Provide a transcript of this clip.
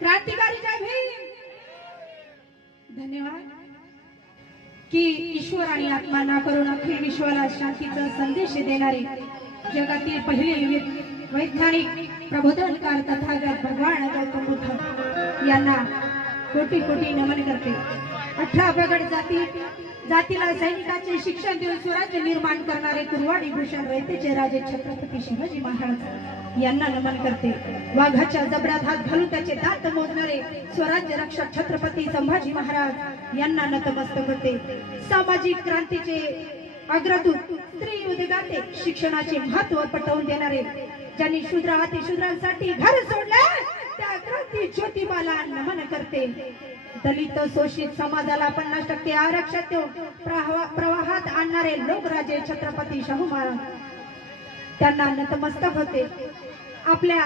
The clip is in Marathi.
क्रांतिकारी जय भीम। धन्यवाद की ईश्वर आणि आत्माना करून अखिल विश्वाला शांतीचा संदेश देणारे जगातील पहिले वैज्ञानिक प्रबोधनकार तथागत भगवान गौतम बुद्ध यांना कोटी कोटी नमन करते। 18 प्रगट जातीला सैनिकाचे शिक्षण देऊन स्वराज्य निर्माण करणारे कुरवाडी भूषण रयतेचे राजे छत्रपती शिवाजी महाराज यांना नमन करते। वाघाच्या जबड्यात हात घालून त्याचे दात मोजणारे स्वराज्य रक्षक छत्रपती संभाजी महाराज यांना नतमस्तक होते। सामाजिक क्रांतीचे अग्रदूत स्त्री उद्योगाते शिक्षणाचे महत्त्व पटवून देणारे ज्यांनी शूद्रांसाठी घर सोडले त्या क्रांती ज्योतिबाला नमन करते। दलित शोषित समाजाला 50% आरक्षण प्रवाहात आणणारे लोकराजे छत्रपती शाहू महाराज त्यांना नतमस्तक होते। आपल्या